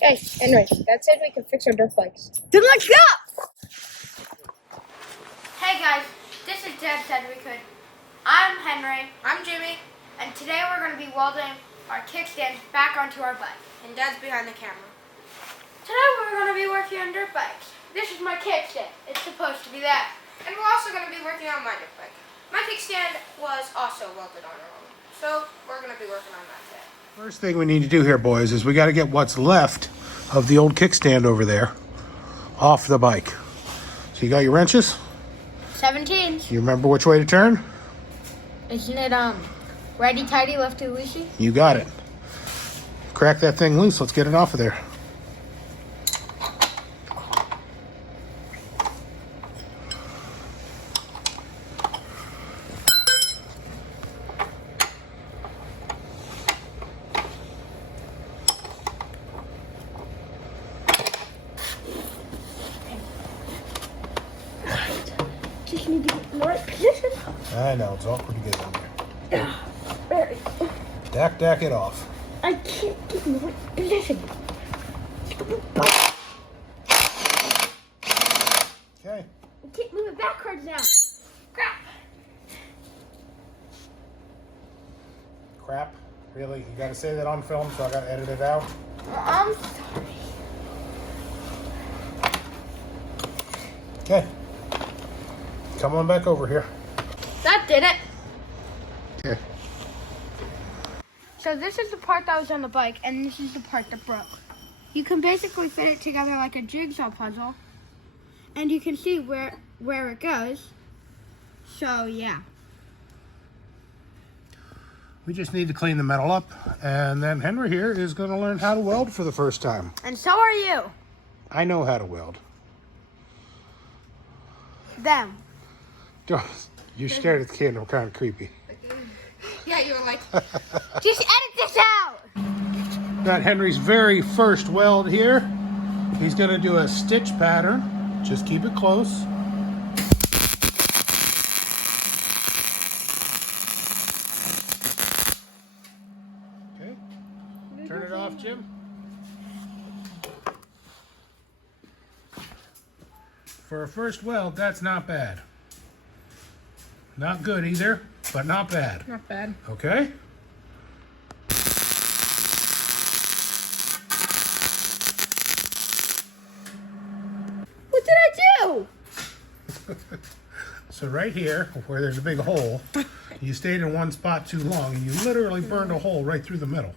Hey, Henry, that said we can fix our dirt bikes. Then let's go! Hey guys, this is Dad said we could. I'm Henry. I'm Jimmy. And today we're going to be welding our kickstand back onto our bike. And Dad's behind the camera. Today we're going to be working on dirt bikes. This is my kickstand. It's supposed to be that. And we're also going to be working on my dirt bike. My kickstand was also welded on our own. So we're going to be working on that today. First thing we need to do here, boys, is we got to get what's left of the old kickstand over there off the bike. So you got your wrenches? 17. You remember which way to turn? Isn't it righty tighty, lefty loosey? You got it. Crack that thing loose. Let's get it off of there. Just need to get in the right position. I know, it's awkward to get in there. Very. Dack it off. I can't get in the right position. Okay. I can't move it backwards now. Crap. Crap. Really? You got to say that on film, so I got to edit it out? I'm sorry. Okay. Come on back over here. That did it. Okay. So this is the part that was on the bike, and this is the part that broke. You can basically fit it together like a jigsaw puzzle, and you can see where it goes. So yeah. We just need to clean the metal up, and then Henry here is going to learn how to weld for the first time. And so are you. I know how to weld. Them. You stared at the camera kind of creepy. Yeah, you were like... Just edit this out. Got Henry's very first weld here. He's going to do a stitch pattern. Just keep it close. Okay. Turn it off, Jim. For a first weld, that's not bad. Not good either, but not bad. Not bad. Okay? What did I do? So right here, where there's a big hole, you stayed in one spot too long and you literally burned a hole right through the middle.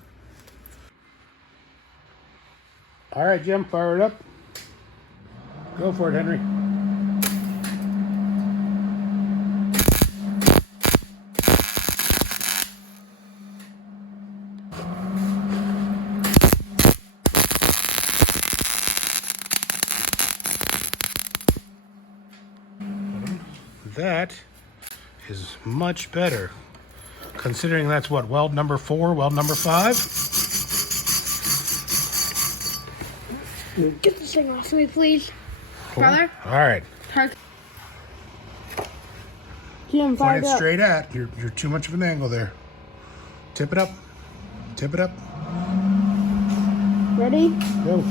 All right, Jim, fire it up. Go for it, Henry. That is much better, considering that's what, weld number 4, weld number 5? Get this thing off me, please. Brother? All right. Jim, Point fire it it up. straight at. You're too much of an angle there. Tip it up. Tip it up. Ready? Go.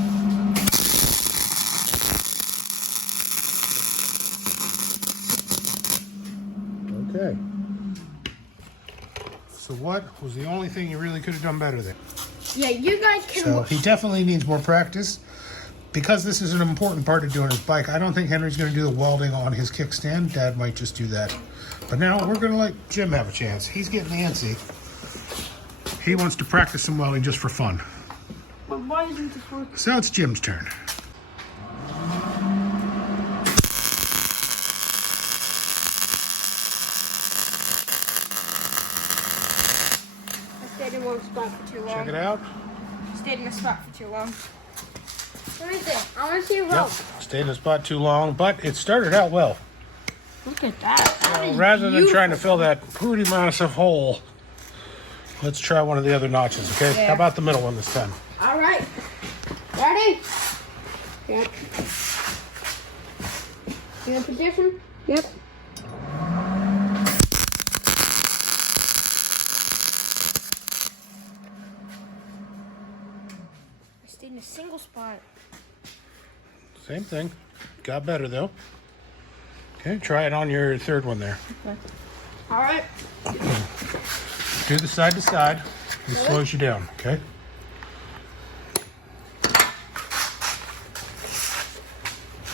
Okay. So what was the only thing you really could have done better there? Yeah, you guys can... So he definitely needs more practice. Because this is an important part of doing his bike, I don't think Henry's going to do the welding on his kickstand. Dad might just do that. But now we're going to let Jim have a chance. He's getting antsy. He wants to practice some welding just for fun. But why isn't this working? So it's Jim's turn. I stayed in one spot for too long. Check it out. Stayed in a spot for too long. Let me see. I want to see a rope. Yep. Stayed in the spot too long, but it started out well. Look at that. That is Rather than beautiful. trying to fill that pretty massive hole, let's try one of the other notches, okay? Yeah. How about the middle one this time? All right. Ready? Yep. You in position? Yep. I stayed in a single spot. Same thing. Got better though. Okay, try it on your third one there. Okay. All right. Do the side to side. It slows you down, okay?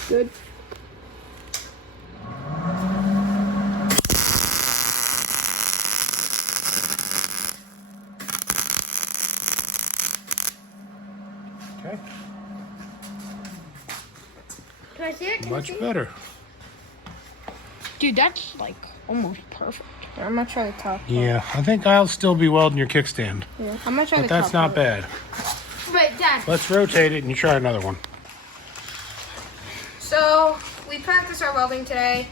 Good. Okay. Can I see it? Can I see Much it? better. Dude, that's like almost perfect. Here, I'm gonna try the top. Yeah, I think I'll still be welding your kickstand. Yeah. I'm gonna try But the that's top not bad. Wait, Dad. Let's rotate it and you try another one. So we practiced our welding today.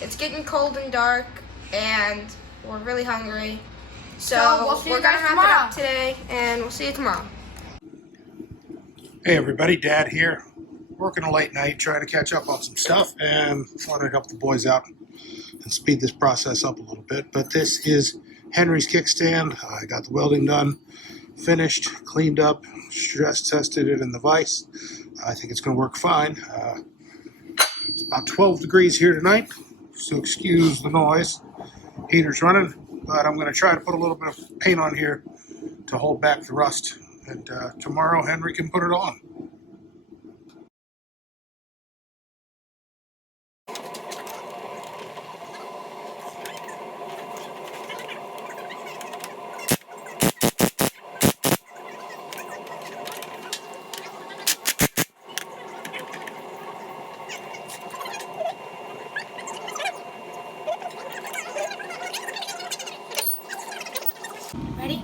It's getting cold and dark, and we're really hungry. So we'll see we're you gonna guys wrap it tomorrow. up today, and we'll see you tomorrow. Hey everybody, Dad here. Working a late night, trying to catch up on some stuff, and thought I'd help the boys out and speed this process up a little bit. But this is Henry's kickstand. I got the welding done, finished, cleaned up, stress tested it in the vise. I think it's going to work fine. It's about 12 degrees here tonight, so excuse the noise. Heater's running, but I'm going to try to put a little bit of paint on here to hold back the rust. And tomorrow Henry can put it on. Ready?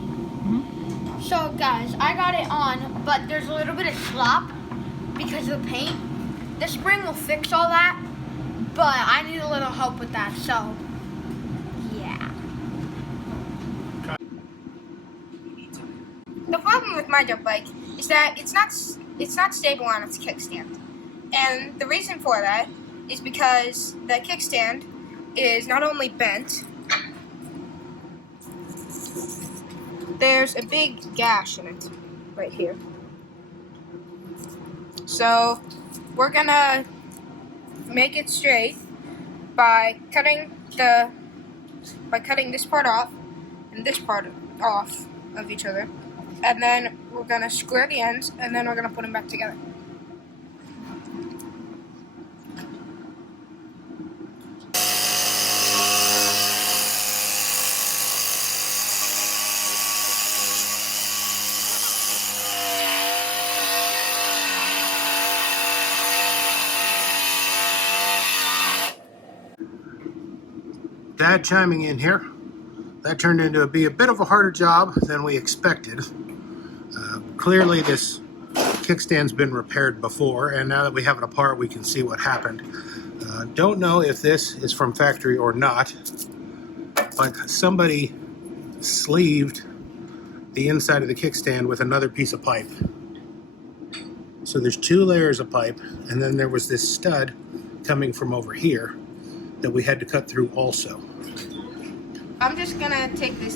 So guys, I got it on, but there's a little bit of slop because of the paint. The spring will fix all that, but I need a little help with that, so yeah. The problem with my dirt bike is that it's not stable on its kickstand, and the reason for that is because the kickstand is not only bent. There's a big gash in it, right here. So we're gonna make it straight by cutting this part off and this part off of each other, and then we're gonna square the ends, and then we're gonna put them back together. Dad chiming in here. That turned into be a bit of a harder job than we expected. Clearly this kickstand's been repaired before, and now that we have it apart we can see what happened. Don't know if this is from factory or not, but somebody sleeved the inside of the kickstand with another piece of pipe. So there's two layers of pipe, and then there was this stud coming from over here that we had to cut through also. I'm just gonna take the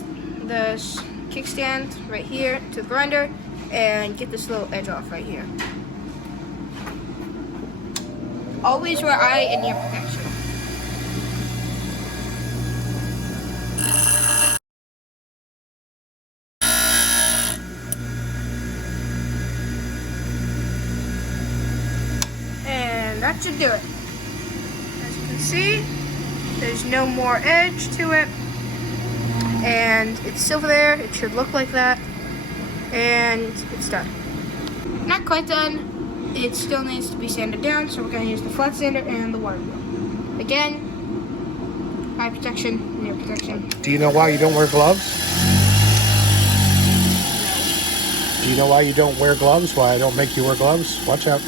kickstand right here to the grinder and get this little edge off right here. Always wear eye and ear protection. And that should do it. As you can see, there's no more edge to it. And it's still there. It should look like that. And it's done. Not quite done. It still needs to be sanded down, so we're going to use the flat sander and the water wheel. Again, eye protection, ear protection. Do you know why you don't wear gloves? Do you know why you don't wear gloves? Why I don't make you wear gloves? Watch out.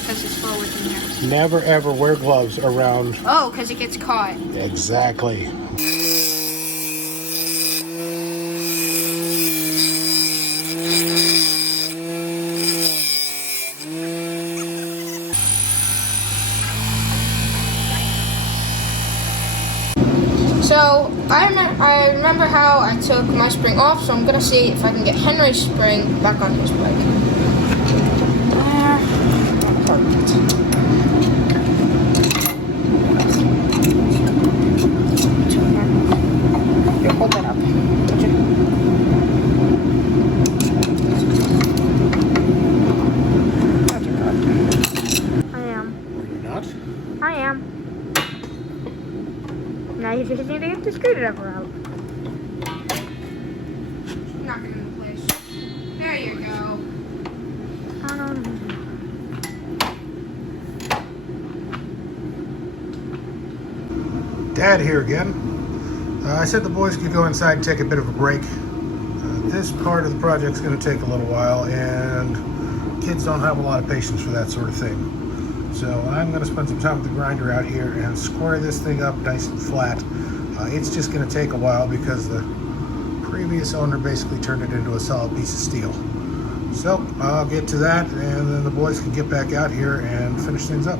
Because it's forward in here. Never ever wear gloves around. Oh, because it gets caught. Exactly. I remember how I took my spring off, so I'm gonna see if I can get Henry's spring back on his bike. Perfect. Here, hold that up. Would you? I am. You're not? I am. Now you just need to get the screwdriver out. Knock it into place. There you go. Dad here again. I said the boys could go inside and take a bit of a break. This part of the project's going to take a little while, and kids don't have a lot of patience for that sort of thing. So I'm going to spend some time with the grinder out here and square this thing up nice and flat. It's just going to take a while because the previous owner basically turned it into a solid piece of steel. So I'll get to that, and then the boys can get back out here and finish things up.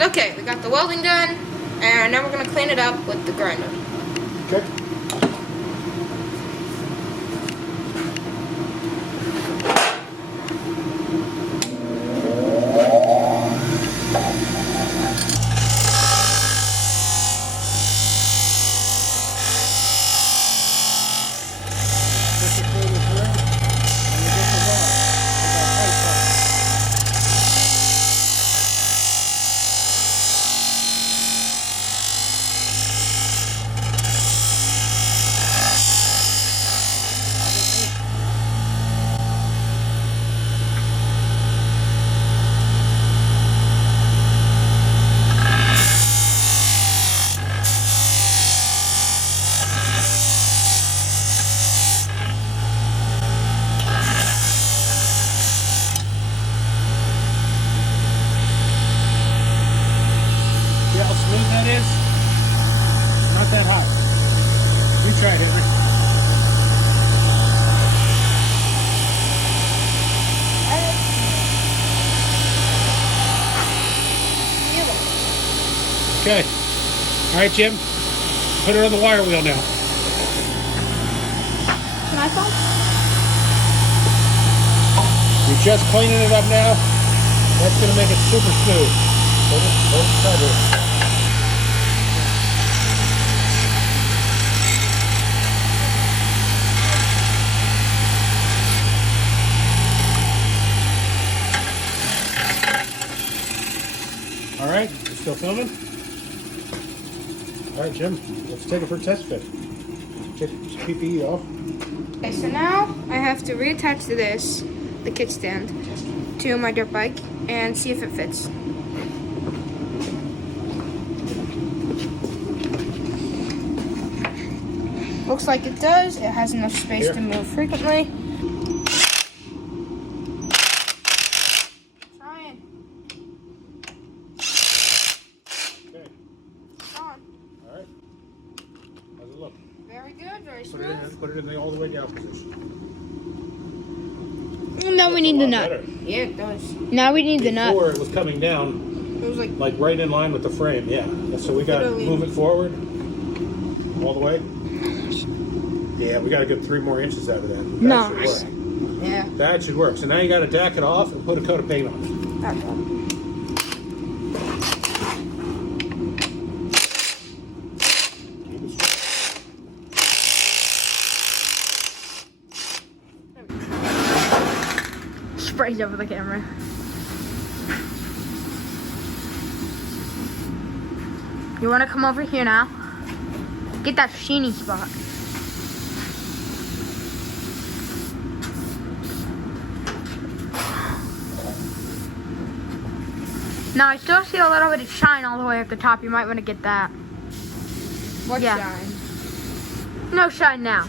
Okay, we got the welding done, and now we're gonna clean it up with the grinder. Okay. That is not that hot. We tried it. Okay. All right, Jim. Put it on the wire wheel now. Can I fall? You're just cleaning it up now. That's going to make it super smooth. Don't cover it. All right, you still filming? All right, Jim, let's take it for a test fit. Take your PPE off. Okay, so now I have to reattach to this, the kickstand, to my dirt bike and see if it fits. Looks like it does. It has enough space to move frequently. Trying. Okay. It's on. All right. How's it look? Very good. Very Put smooth. it in the all the way down position. Now we need the nut. Better. Yeah, it does. Now we need the nut. Before it was coming down, It was like right in line with the frame. Yeah. So we got to Literally. move it forward all the way. Yeah, we got to get 3 more inches out of that. That Nice. should work. yeah. That should work. So now you got to dack it off and put a coat of paint on it. That's all. Sprays over the camera. You want to come over here now? Get that sheeny spot. Now I still see a little bit of shine all the way at the top. You might want to get that. What Yeah. shine? No shine now.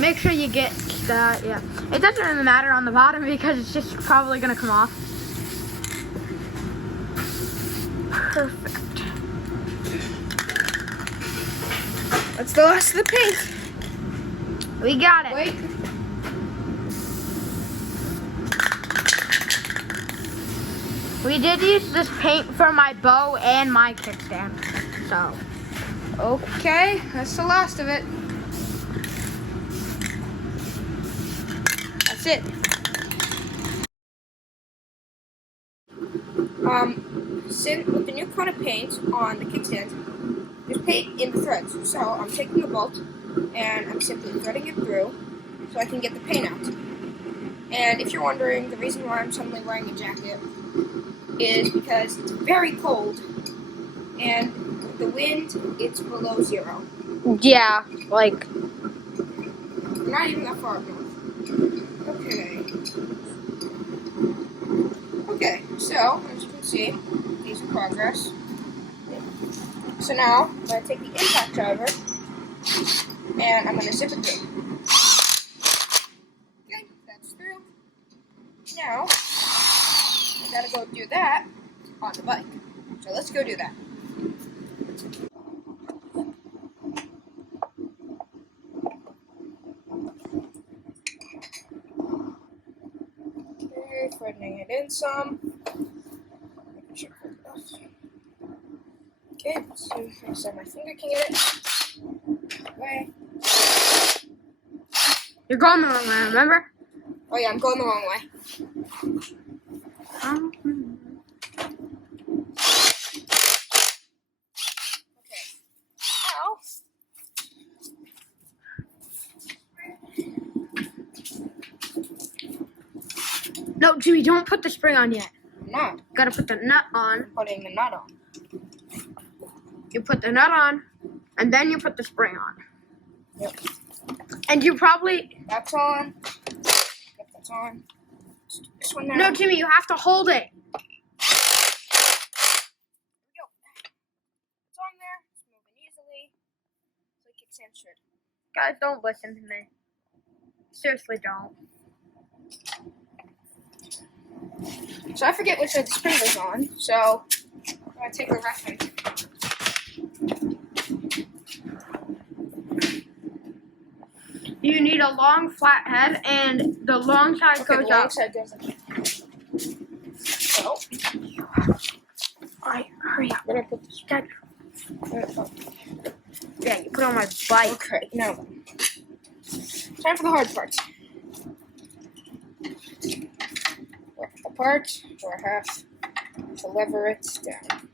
Make sure you get that, yeah. It doesn't really matter on the bottom because it's just probably gonna come off. Perfect. That's the last of the paint. We got it. Wait. We did use this paint for my bow and my kickstand. So, Okay, that's the last of it. That's it. With the new coat of paint on the kickstand, there's paint in the threads. So I'm taking the bolt and I'm simply threading it through so I can get the paint out. And if you're wondering, the reason why I'm suddenly wearing a jacket is because it's very cold and with the wind, it's below 0. yeah, like, Not even that far north. Okay, so as you can see, these are progress. So now I'm going to take the impact driver and I'm going to zip it through. Okay, that's through. Now I gotta go do that on the bike. So let's go do that. Okay, threading it in some. Making sure to hold it off. Okay, let's see if my finger can get it. Away. you're going the wrong way, remember? Oh yeah, I'm going the wrong way. Okay. Now. No, Jimmy, don't put the spring on yet. Not Gotta put the nut on. putting the nut on. You put the nut on, and then you put the spring on. Yep. And you probably... That's on. Yep, that's on. This one now. No, Jimmy, you have to hold it. Yo. It's on there. It's moving easily. So it kicks in should. Guys, don't listen to me. Seriously, don't. So I forget which side the spring goes on. So I'm gonna take a reference. You need a long flat head, and the long side Okay, goes the long up. side goes up. So Alright, hurry up. where do I put this? Dad. Oh, Yeah, you put it on my bike. okay, now then. Time for the hard part. Work apart, or I have to lever it down.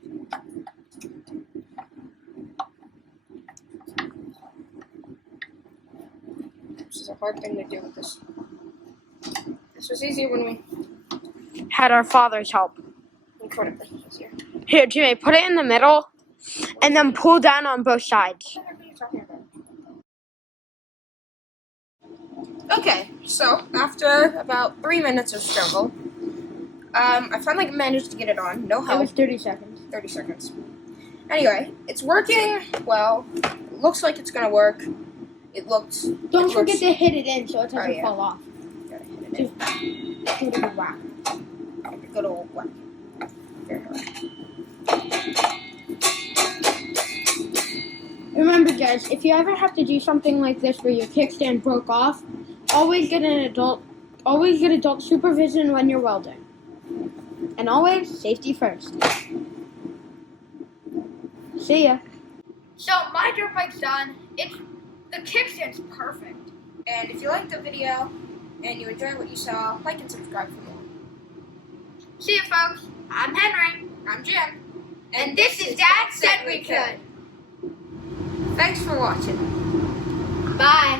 This is a hard thing to do with this. This was easier when we Had our father's help. incredibly easier. Here, Jimmy, put it in the middle, and then pull down on both sides. What are you talking about? Okay, so after about 3 minutes of struggle, I finally managed to get it on. No It help. was 30 seconds. 30 seconds. Anyway, it's working well. It looks like it's gonna work. It looks. Don't it forget looks, to hit it in so it doesn't Oh, yeah. fall off. Gotta hit it in. Just hit it whack. Good old whack. Very hard. Remember, guys, if you ever have to do something like this where your kickstand broke off, always get adult supervision when you're welding. And always safety first. See ya. So my dirt bike's done. The kickstand's perfect. And if you liked the video and you enjoyed what you saw, like and subscribe for more. See ya, folks. I'm Henry. I'm Jim. And this is Dad Said We Could. Thanks for watching. Bye.